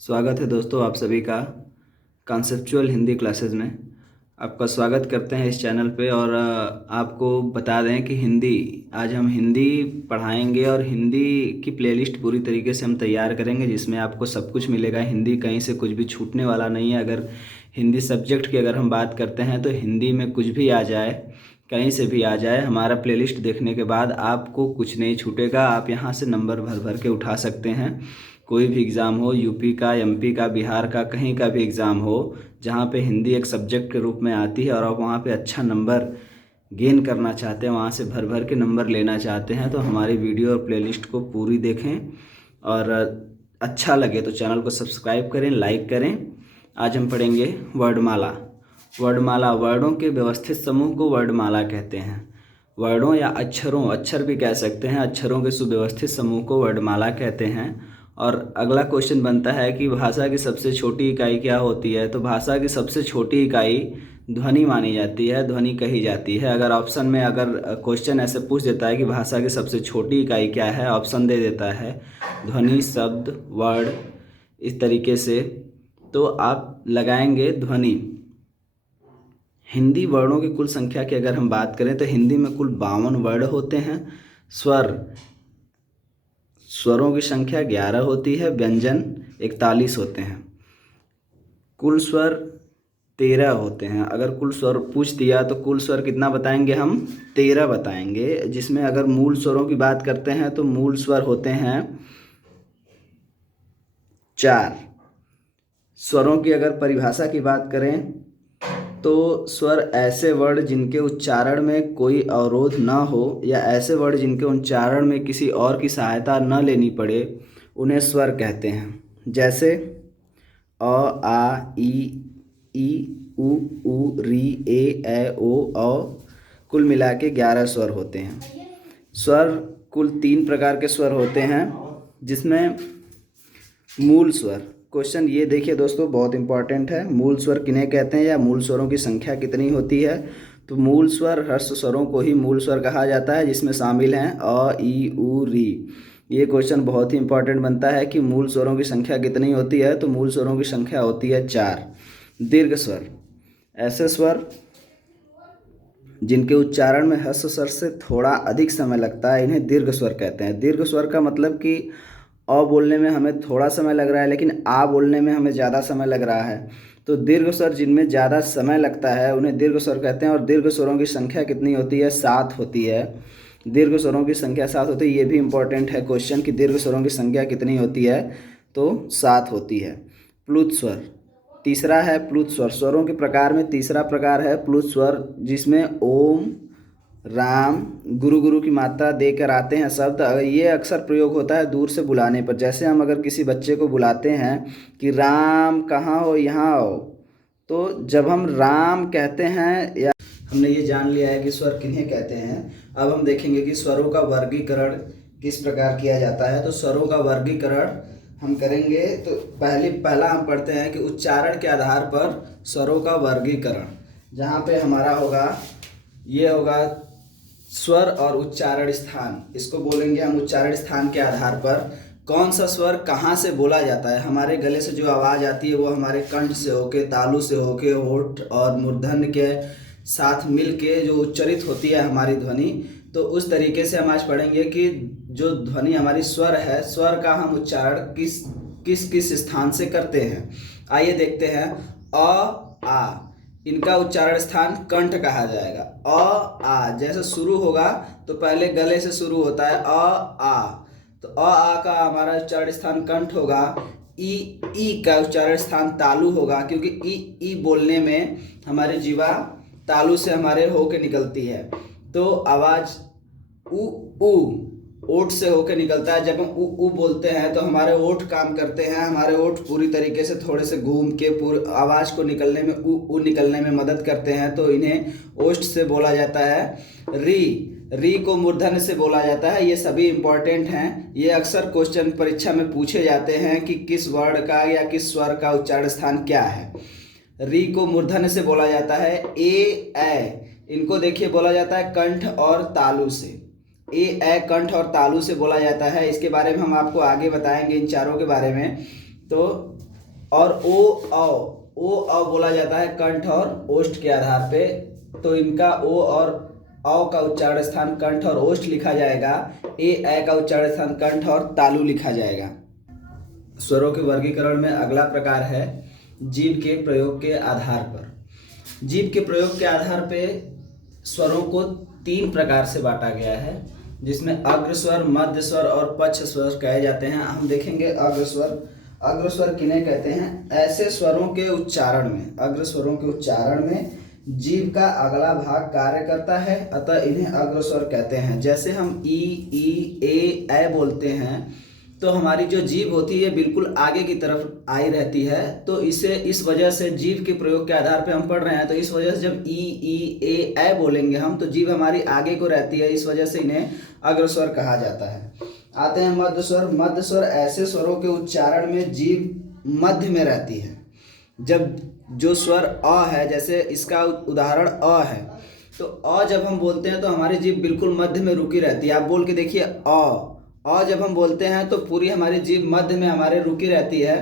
स्वागत है दोस्तों आप सभी का कॉन्सेप्चुअल हिंदी क्लासेस में। आपका स्वागत करते हैं इस चैनल पे। और आपको बता दें कि आज हम हिंदी पढ़ाएंगे और हिंदी की प्लेलिस्ट पूरी तरीके से हम तैयार करेंगे, जिसमें आपको सब कुछ मिलेगा। हिंदी कहीं से कुछ भी छूटने वाला नहीं है। अगर हिंदी सब्जेक्ट की अगर हम बात करते हैं तो हिंदी में कुछ भी आ जाए, कहीं से भी आ जाए, हमारा प्लेलिस्ट देखने के बाद आपको कुछ नहीं छूटेगा। आप यहाँ से नंबर भर भर के उठा सकते हैं। कोई भी एग्ज़ाम हो, यूपी का, एमपी का, बिहार का, कहीं का भी एग्ज़ाम हो, जहाँ पे हिंदी एक सब्जेक्ट के रूप में आती है और आप वहाँ पे अच्छा नंबर गेन करना चाहते हैं, वहाँ से भर भर के नंबर लेना चाहते हैं, तो हमारी वीडियो और प्लेलिस्ट को पूरी देखें। और अच्छा लगे तो चैनल को सब्सक्राइब करें, लाइक करें। आज हम पढ़ेंगे वर्णमाला। वर्णमाला वर्णों के व्यवस्थित समूह को वर्णमाला कहते हैं। वर्णों या अक्षर भी कह सकते हैं, अक्षरों के सुव्यवस्थित समूह को वर्णमाला कहते हैं। और अगला क्वेश्चन बनता है कि भाषा की सबसे छोटी इकाई क्या होती है। तो भाषा की सबसे छोटी इकाई ध्वनि मानी जाती है, ध्वनि कही जाती है। अगर ऑप्शन में अगर क्वेश्चन ऐसे पूछ देता है कि भाषा की सबसे छोटी इकाई क्या है, ऑप्शन दे देता है ध्वनि, शब्द, वर्ड, इस तरीके से, तो आप लगाएंगे ध्वनि। हिंदी वर्णों की कुल संख्या की अगर हम बात करें तो हिंदी में कुल 52 वर्ण होते हैं। स्वरों की संख्या 11 होती है। व्यंजन 41 होते हैं। कुल स्वर 13 होते हैं। अगर कुल स्वर पूछ दिया तो कुल स्वर कितना बताएंगे हम? 13 बताएंगे। जिसमें अगर मूल स्वरों की बात करते हैं तो मूल स्वर होते हैं 4। स्वरों की अगर परिभाषा की बात करें तो स्वर ऐसे वर्ण जिनके उच्चारण में कोई अवरोध न हो या ऐसे वर्ण जिनके उच्चारण में किसी और की सहायता न लेनी पड़े, उन्हें स्वर कहते हैं। जैसे अ, आ, ई, उ, री, ए, ओ, कुल मिला के 11 स्वर होते हैं। स्वर कुल 3 प्रकार के स्वर होते हैं, जिसमें मूल स्वर। क्वेश्चन ये देखिए दोस्तों, बहुत इंपॉर्टेंट है। मूल स्वर किन्हें कहते हैं या मूल स्वरों की संख्या कितनी होती है? तो मूल स्वर ह्रस्व स्वरों को ही मूल स्वर कहा जाता है, जिसमें शामिल हैं अ, ई, उ, री। ये क्वेश्चन बहुत ही इंपॉर्टेंट बनता है कि मूल स्वरों की संख्या कितनी होती है। तो मूल स्वरों की संख्या होती है 4। दीर्घ स्वर ऐसे स्वर जिनके उच्चारण में ह्रस्व स्वर से थोड़ा अधिक समय लगता है, इन्हें दीर्घ स्वर कहते हैं। दीर्घ स्वर का मतलब कि अ बोलने में हमें थोड़ा समय लग रहा है, लेकिन आ बोलने में हमें ज़्यादा समय लग रहा है। तो दीर्घ स्वर जिनमें ज़्यादा समय लगता है उन्हें दीर्घ स्वर कहते हैं। और दीर्घ स्वरों की संख्या कितनी होती है? 7 होती है। दीर्घ स्वरों की संख्या 7 होती है। ये भी इम्पोर्टेंट है क्वेश्चन कि दीर्घ स्वरों की संख्या कितनी होती है? तो 7 होती है। प्लुत स्वर तीसरा है। प्लुत स्वर स्वरों के प्रकार में तीसरा प्रकार है प्लुत स्वर, जिसमें ओम, राम, गुरु गुरु की मात्रा देकर आते हैं शब्द। ये अक्सर प्रयोग होता है दूर से बुलाने पर। जैसे हम अगर किसी बच्चे को बुलाते हैं कि राम कहाँ हो, यहाँ आओ, तो जब हम राम कहते हैं, या हमने ये जान लिया है कि स्वर किन्हें कहते हैं। अब हम देखेंगे कि स्वरों का वर्गीकरण किस प्रकार किया जाता है। तो स्वरों का वर्गीकरण हम करेंगे तो पहला हम पढ़ते हैं कि उच्चारण के आधार पर स्वरों का वर्गीकरण। जहाँ पे हमारा होगा, ये होगा स्वर और उच्चारण स्थान। इसको बोलेंगे हम उच्चारण स्थान के आधार पर कौन सा स्वर कहाँ से बोला जाता है। हमारे गले से जो आवाज़ आती है वो हमारे कंठ से होके, तालु से होके, होठ और मूर्धन्य के साथ मिल के जो उच्चरित होती है हमारी ध्वनि। तो उस तरीके से हम आज पढ़ेंगे कि जो ध्वनि हमारी स्वर है, स्वर का हम उच्चारण किस किस किस स्थान से करते हैं। आइए देखते हैं। अ, आ, इनका उच्चारण स्थान कंठ कहा जाएगा। अ, आ जैसे शुरू होगा तो पहले गले से शुरू होता है अ, आ, तो अ, आ का हमारा उच्चारण स्थान कंठ होगा। ई का उच्चारण स्थान तालु होगा, क्योंकि ई बोलने में हमारी जीवा तालु से हमारे होके निकलती है। तो आवाज उ ओठ से होके निकलता है। जब हम उ बोलते हैं तो हमारे ओठ काम करते हैं। हमारे ओठ पूरी तरीके से थोड़े से घूम के पूरी आवाज़ को निकलने में, उ निकलने में मदद करते हैं। तो इन्हें ओष्ठ से बोला जाता है। री को मूर्धन्य से बोला जाता है। ये सभी इंपॉर्टेंट हैं। ये अक्सर क्वेश्चन परीक्षा में पूछे जाते हैं कि किस वर्ण का या किस स्वर का उच्चारण स्थान क्या है। री को मूर्धन्य से बोला जाता है। इनको देखिए बोला जाता है कंठ और तालु से। कंठ और तालु से बोला जाता है। इसके बारे में हम आपको आगे बताएंगे, इन चारों के बारे में। तो और ओ बोला जाता है कंठ और ओष्ठ के आधार पे। तो इनका ओ और औ का उच्चारण स्थान कंठ और ओष्ठ लिखा जाएगा, ए का उच्चारण स्थान कंठ और तालु लिखा जाएगा। स्वरों के वर्गीकरण में अगला प्रकार है जीभ के प्रयोग के आधार पर। जीभ के प्रयोग के आधार पे स्वरों को 3 प्रकार से बांटा गया है, जिसमें अग्र स्वर, मध्य स्वर और पक्ष स्वर कहे जाते हैं। हम देखेंगे अग्र स्वर किन्हें कहते हैं? ऐसे स्वरों के उच्चारण में, अग्र स्वरों के उच्चारण में जीभ का अगला भाग कार्य करता है, अतः इन्हें अग्र स्वर कहते हैं। जैसे हम ई, ए बोलते हैं तो हमारी जो जीभ होती है बिल्कुल आगे की तरफ आई रहती है, तो इस वजह से जीभ के प्रयोग के आधार पे हम पढ़ रहे हैं, तो इस वजह से जब ई, ए बोलेंगे हम तो जीभ हमारी आगे को रहती है, इस वजह से इन्हें अग्र स्वर कहा जाता है। आते हैं मध्य स्वर। मध्य स्वर ऐसे स्वरों के उच्चारण में जीभ मध्य में रहती है। जब जो स्वर अ है, जैसे इसका उदाहरण अ है, तो अ जब हम बोलते हैं तो हमारी जीभ बिल्कुल मध्य में रुकी रहती है। आप बोल के देखिए अ जब हम बोलते हैं तो पूरी हमारी जीभ मध्य में हमारे रुकी रहती है,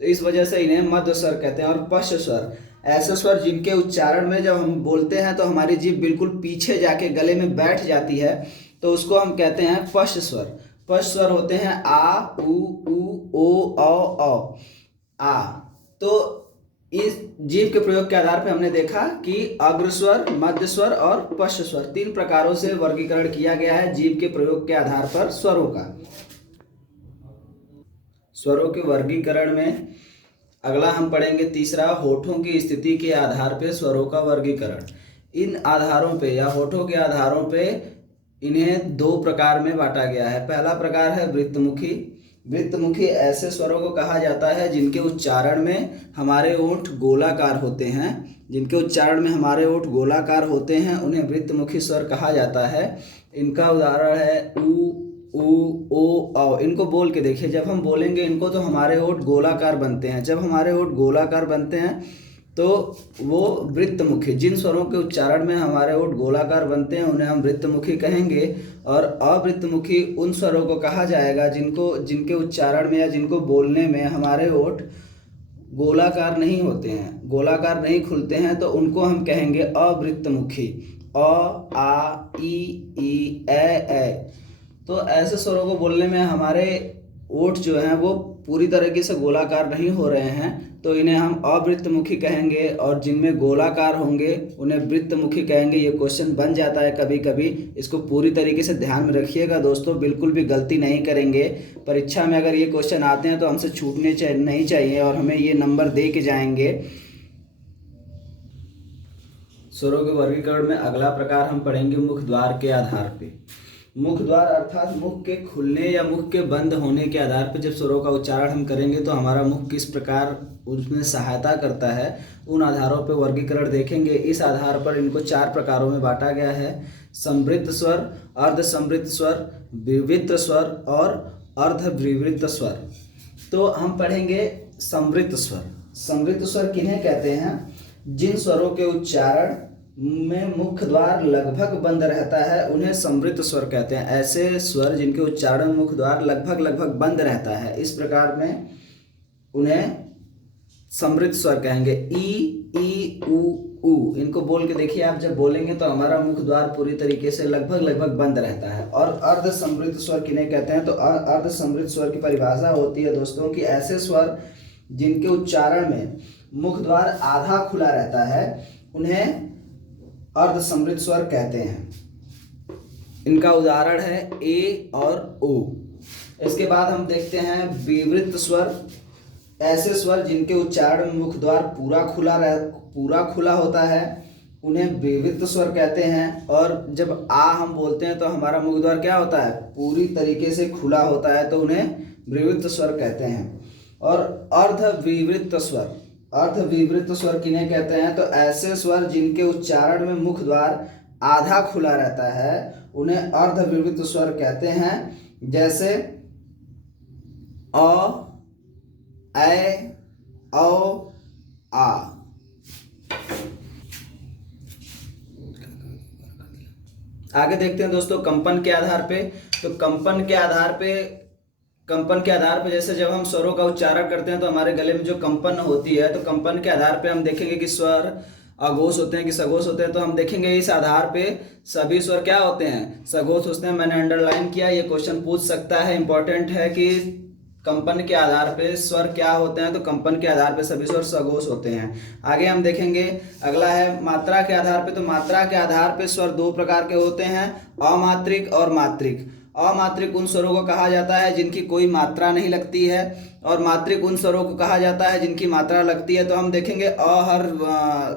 तो इस वजह से इन्हें मध्य स्वर कहते हैं। और पश्च स्वर ऐसे स्वर जिनके उच्चारण में जब हम बोलते हैं तो हमारी जीभ बिल्कुल पीछे जाके गले में बैठ जाती है, तो उसको हम कहते हैं पश्च स्वर। पश्च स्वर होते हैं आ, उ, ओ, औ, आ। तो इस जीभ के प्रयोग के आधार पर हमने देखा कि अग्र स्वर, मध्य स्वर और पश्च स्वर 3 प्रकारों से वर्गीकरण किया गया है जीभ के प्रयोग के आधार पर स्वरों का। स्वरों के वर्गीकरण में अगला हम पढ़ेंगे तीसरा, होठों की स्थिति के आधार पर स्वरों का वर्गीकरण। इन आधारों पे या होठों के आधारों पे इन्हें 2 प्रकार में बांटा गया है। पहला प्रकार है वृत्तमुखी। वृत्तमुखी ऐसे स्वरों को कहा जाता है जिनके उच्चारण में हमारे ओंठ गोलाकार होते हैं। जिनके उच्चारण में हमारे ओंठ गोलाकार होते हैं उन्हें वृत्तमुखी स्वर कहा जाता है। इनका उदाहरण है उ, ओ, औ। इनको बोल के देखिए, जब हम बोलेंगे इनको तो हमारे ओंठ गोलाकार बनते हैं। जब हमारे ओंठ गोलाकार बनते हैं तो वो वृत्तमुखी, जिन स्वरों के उच्चारण में हमारे ओंठ गोलाकार बनते हैं उन्हें हम वृत्तमुखी कहेंगे। और अवृत्तमुखी उन स्वरों को कहा जाएगा जिनके उच्चारण में या जिनको बोलने में हमारे ओंठ गोलाकार नहीं होते हैं, गोलाकार नहीं खुलते हैं, तो उनको हम कहेंगे अवृत्तमुखी। अ, आ, ई, ए। तो ऐसे स्वरों को बोलने में हमारे ओठ जो हैं वो पूरी तरीके से गोलाकार नहीं हो रहे हैं, तो इन्हें हम अवृत्तमुखी कहेंगे। और जिनमें गोलाकार होंगे उन्हें वृत्तमुखी कहेंगे। ये क्वेश्चन बन जाता है कभी कभी, इसको पूरी तरीके से ध्यान में रखिएगा दोस्तों, बिल्कुल भी गलती नहीं करेंगे। परीक्षा में अगर ये क्वेश्चन आते हैं तो हमसे छूटने नहीं चाहिए और हमें ये नंबर दे के जाएंगे। स्वरों के वर्गीकरण में अगला प्रकार हम पढ़ेंगे मुख द्वार के आधार पे। मुख द्वार अर्थात मुख के खुलने या मुख के बंद होने के आधार पर जब स्वरों का उच्चारण हम करेंगे तो हमारा मुख किस प्रकार उसमें सहायता करता है, उन आधारों पर वर्गीकरण देखेंगे। इस आधार पर इनको 4 प्रकारों में बांटा गया है: संवृत्त स्वर, अर्धसंवृत्त स्वर, विवृत्त स्वर और अर्धविवृत्त स्वर। तो हम पढ़ेंगे संवृत्त स्वर। संवृत्त स्वर किन्हें कहते हैं? जिन स्वरों के उच्चारण में मुख द्वार लगभग बंद रहता है उन्हें संवृत्त स्वर कहते हैं। ऐसे स्वर जिनके उच्चारण मुख द्वार लगभग बंद रहता है, इस प्रकार में उन्हें संवृत्त स्वर कहेंगे। ई, उ। इनको बोल के देखिए, आप जब बोलेंगे तो हमारा मुख द्वार पूरी तरीके से लगभग बंद रहता है। और अर्धसंवृत्त स्वर किन्हें कहते हैं? तो अर्धसंवृत्त स्वर की परिभाषा होती है दोस्तों कि ऐसे स्वर जिनके उच्चारण में मुख द्वार आधा खुला रहता है उन्हें अर्धसंवृत्त स्वर कहते हैं। इनका उदाहरण है ए और ओ। इसके बाद हम देखते हैं विवृत्त स्वर। ऐसे स्वर जिनके उच्चारण में मुख द्वार पूरा खुला होता है उन्हें विवृत्त स्वर कहते हैं। और जब आ हम बोलते हैं तो हमारा मुख द्वार क्या होता है? पूरी तरीके से खुला होता है, तो उन्हें विवृत्त स्वर कहते हैं। और अर्धविवृत्त स्वर, अर्धविवृत्त स्वर किन्हें कहते हैं? तो ऐसे स्वर जिनके उच्चारण में मुख द्वार आधा खुला रहता है उन्हें अर्धविवृत्त स्वर कहते हैं। जैसे अ, ए, औ, आ। आगे देखते हैं दोस्तों कंपन के आधार पे। तो कंपन के आधार पे कंपन के आधार पर, जैसे जब हम स्वरों का उच्चारण करते हैं तो हमारे गले में जो कंपन होती है, तो कंपन के आधार पे हम देखेंगे कि स्वर अघोष होते हैं कि सघोष होते हैं। तो हम देखेंगे इस आधार पे सभी स्वर क्या होते हैं, सघोष होते हैं। मैंने अंडरलाइन किया, ये क्वेश्चन पूछ सकता है, इंपॉर्टेंट है कि कंपन के आधार पे स्वर क्या होते हैं, तो कंपन के आधार पे सभी स्वर सघोष होते हैं। आगे हम देखेंगे, अगला है मात्रा के आधार पे। तो मात्रा के आधार पे स्वर दो प्रकार के होते हैं, अमात्रिक और मात्रिक। अमात्रिक उन स्वरों को कहा जाता है जिनकी कोई मात्रा नहीं लगती है, और मात्रिक उन स्वरों को कहा जाता है जिनकी मात्रा लगती है। तो हम देखेंगे हर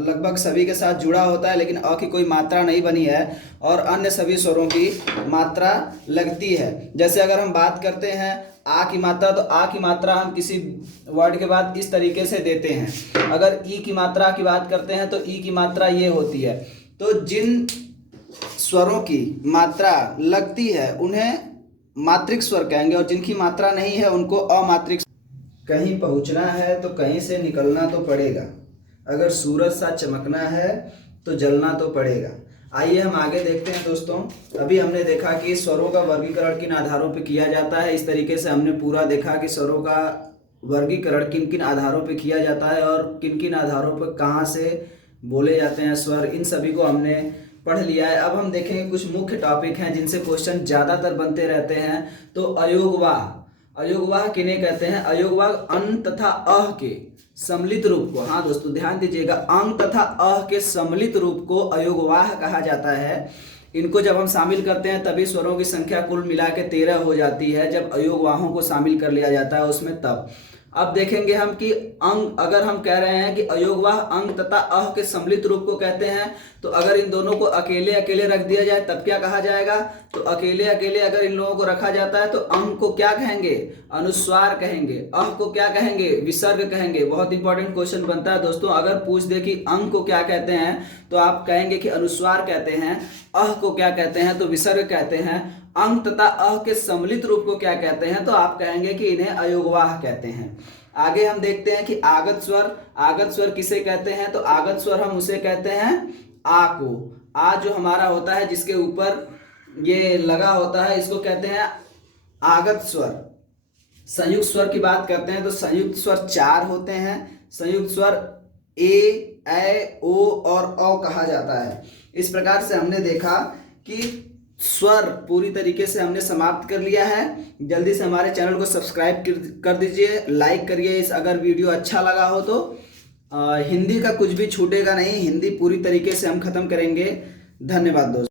लगभग सभी के साथ जुड़ा होता है, लेकिन की कोई मात्रा नहीं बनी है, और अन्य सभी स्वरों की मात्रा लगती है। जैसे अगर हम बात करते हैं की मात्रा, तो की मात्रा हम किसी वर्ड के बाद इस तरीके से देते हैं। अगर ई की मात्रा की बात करते हैं तो ई की मात्रा ये होती है। तो जिन स्वरों की मात्रा लगती है उन्हें मात्रिक स्वर कहेंगे, और जिनकी मात्रा नहीं है उनको अमात्रिक। कहीं पहुंचना है तो कहीं से निकलना तो पड़ेगा, अगर सूरज सा चमकना है तो जलना तो पड़ेगा। आइए हम आगे देखते हैं दोस्तों। अभी हमने देखा कि स्वरों का वर्गीकरण किन आधारों पर किया जाता है। इस तरीके से हमने पूरा देखा कि स्वरों का वर्गीकरण किन किन आधारों पर किया जाता है, और किन किन आधारों पर कहाँ से बोले जाते हैं स्वर, इन सभी को हमने पढ़ लिया है। अब हम देखेंगे कुछ मुख्य टॉपिक हैं जिनसे क्वेश्चन ज़्यादातर बनते रहते हैं। तो अयोगवाह, अयोगवाह किन्हें कहते हैं? अयोगवाह अं तथा अह के सम्मिलित रूप को, हाँ दोस्तों ध्यान दीजिएगा, अंग तथा अह के सम्मिलित रूप को अयोगवाह कहा जाता है। इनको जब हम शामिल करते हैं तभी स्वरों की संख्या कुल मिला के 13 हो जाती है, जब अयोगवाहों को शामिल कर लिया जाता है उसमें तब। अब देखेंगे हम कि अंग, अगर हम कह रहे हैं कि अयोगवाह अंग तथा अह के सम्मिलित रूप को कहते हैं, तो अगर इन दोनों को अकेले अकेले रख दिया जाए तब क्या कहा जाएगा? तो अकेले अकेले अगर इन लोगों को रखा जाता है तो अंग को क्या कहेंगे? अनुस्वार कहेंगे। अह को क्या कहेंगे? विसर्ग कहेंगे। बहुत इंपॉर्टेंट क्वेश्चन बनता है दोस्तों, अगर पूछ दे कि अंग को क्या कहते हैं तो आप कहेंगे कि अनुस्वार कहते हैं। अह को क्या कहते हैं? तो विसर्ग कहते हैं। अंग तथा अह के सम्मिलित रूप को क्या कहते हैं? तो आप कहेंगे कि इन्हें अयोगवाह कहते हैं। आगे हम देखते हैं कि आगत स्वर, आगत स्वर किसे कहते हैं? तो आगत स्वर हम उसे कहते हैं आ को। आ जो हमारा होता है जिसके ऊपर ये लगा होता है, इसको कहते हैं आगत स्वर। संयुक्त स्वर की बात करते हैं तो संयुक्त स्वर 4 होते हैं। संयुक्त स्वर ए, ओ और औ कहा जाता है। इस प्रकार से हमने देखा कि स्वर पूरी तरीके से हमने समाप्त कर लिया है। जल्दी से हमारे चैनल को सब्सक्राइब कर दीजिए, लाइक करिए इस अगर वीडियो अच्छा लगा हो तो। हिंदी का कुछ भी छूटेगा नहीं, हिंदी पूरी तरीके से हम खत्म करेंगे। धन्यवाद दोस्तों।